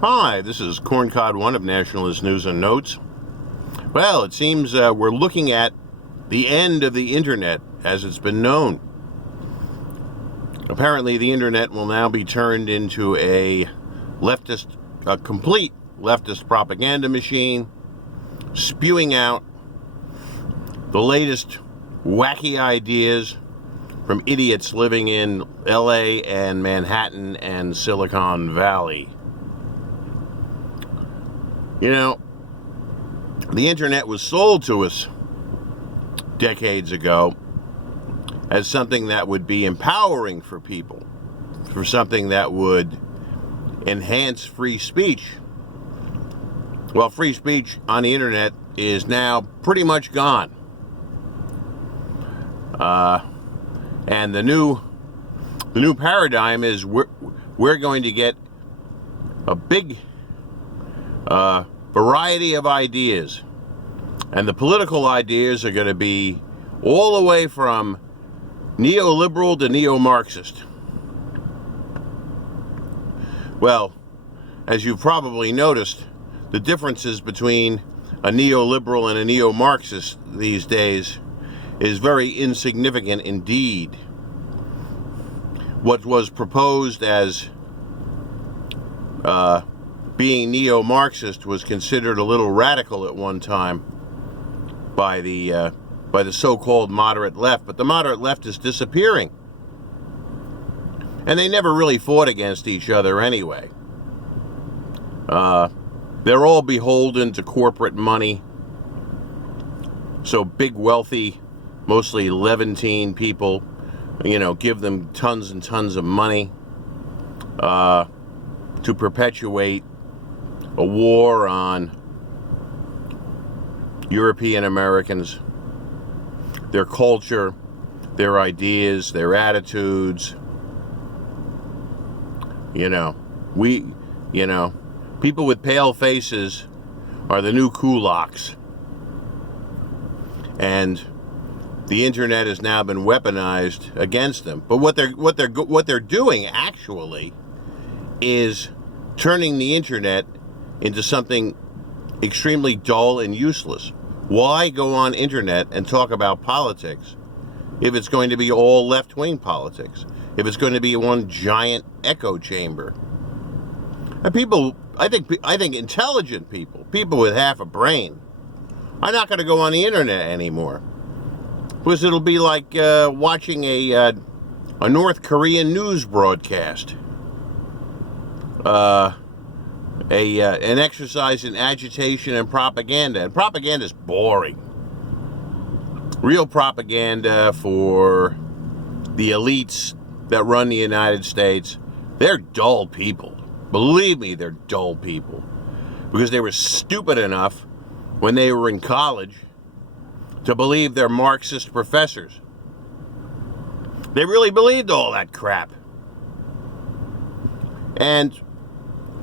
Hi, this is Corncod1 of Nationalist News and Notes. Well, it seems we're looking at the end of the internet as it's been known. Apparently, the internet will now be turned into a complete leftist propaganda machine, spewing out the latest wacky ideas from idiots living in LA and Manhattan and Silicon Valley. You know, the internet was sold to us decades ago as something that would be empowering for people, for something that would enhance free speech. Well, free speech on the internet is now pretty much gone. And the new paradigm is we're going to get a big variety of ideas, and the political ideas are going to be all the way from neoliberal to neo-Marxist. Well, as you've probably noticed, the differences between a neoliberal and a neo-Marxist these days is very insignificant indeed. What was proposed as being neo-Marxist was considered a little radical at one time by the so-called moderate left, but the moderate left is disappearing. And they never really fought against each other anyway. They're all beholden to corporate money. So big, wealthy, mostly Levantine people, give them tons and tons of money to perpetuate a war on European Americans, their culture, their ideas, their attitudes. People with pale faces are the new kulaks. And the internet has now been weaponized against them. But what they're doing actually is turning the internet into something extremely dull and useless. Why go on internet and talk about politics if it's going to be all left-wing politics? If it's going to be one giant echo chamber? And people, I think intelligent people with half a brain, are not going to go on the internet anymore, because it'll be like watching a North Korean news broadcast. An exercise in agitation and propaganda. And propaganda is boring. Real propaganda for the elites that run the United States, they're dull people. Believe me, they're dull people. Because they were stupid enough when they were in college to believe they're Marxist professors. They really believed all that crap. And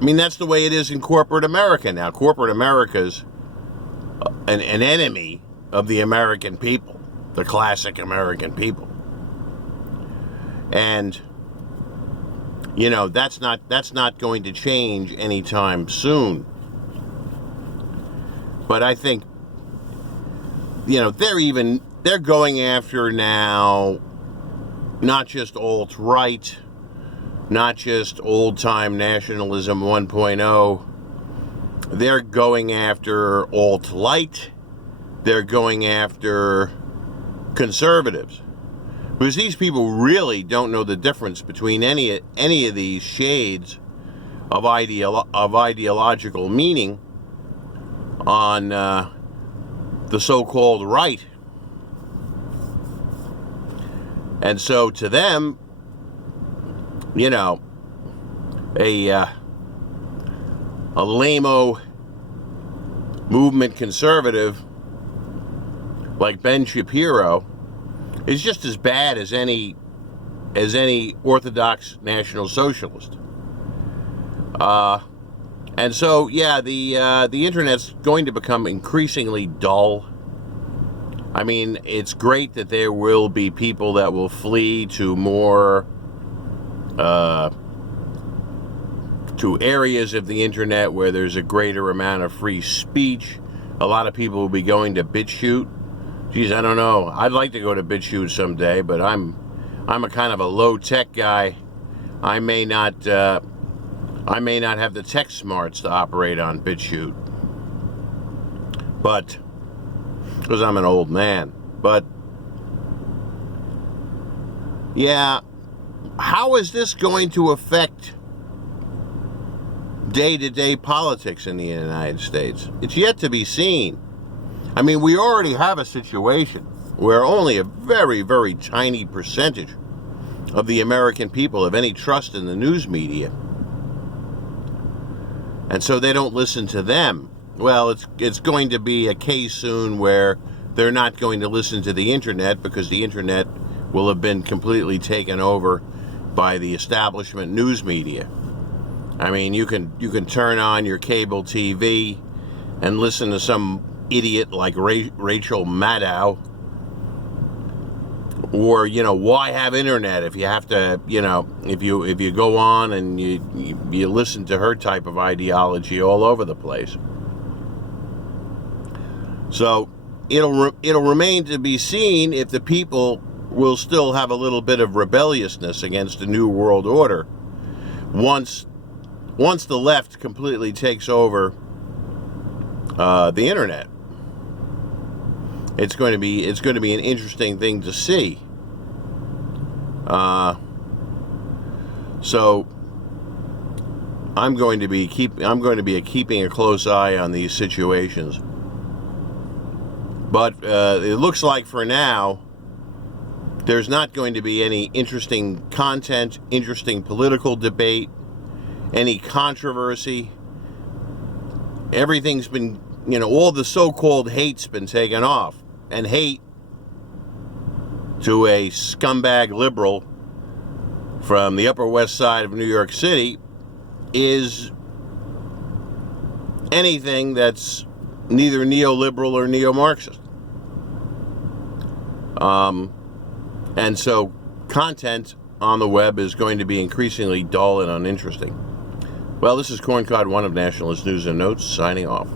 that's the way it is in corporate America now. Corporate America's an enemy of the American people, the classic American people. And, that's not going to change anytime soon. But I think, they're going after now not just alt-right, not just old-time nationalism 1.0. They're going after alt-light. They're going after conservatives. Because these people really don't know the difference between any of these shades of ideological meaning on the so-called right. And so to them, a lame-o movement conservative like Ben Shapiro is just as bad as any orthodox National Socialist. And so, the internet's going to become increasingly dull. I mean, it's great that there will be people that will flee to more to areas of the internet where there's a greater amount of free speech. A lot of people will be going to BitChute. Geez, I don't know. I'd like to go to BitChute someday, but I'm a kind of a low-tech guy. I may not have the tech smarts to operate on BitChute, but because I'm an old man. But yeah, how is this going to affect day-to-day politics in the United States? It's yet to be seen. I mean, we already have a situation where only a very, very tiny percentage of the American people have any trust in the news media. And so they don't listen to them. Well, it's going to be a case soon where they're not going to listen to the internet because the internet will have been completely taken over by the establishment news media. I mean, you can turn on your cable TV and listen to some idiot like Rachel Maddow, or why have internet if you have to, if you go on and you listen to her type of ideology all over the place. So it'll remain to be seen if the people will still have a little bit of rebelliousness against the New World Order once the left completely takes over the internet. It's going to be an interesting thing to see. So I'm going to be keeping a close eye on these situations. But it looks like for now there's not going to be any interesting content, interesting political debate, any controversy. Everything's been, all the so-called hate's been taken off. And hate to a scumbag liberal from the Upper West Side of New York City is anything that's neither neoliberal or neo-Marxist. And so content on the web is going to be increasingly dull and uninteresting. Well, this is Corncod, one of Nationalist News and Notes, signing off.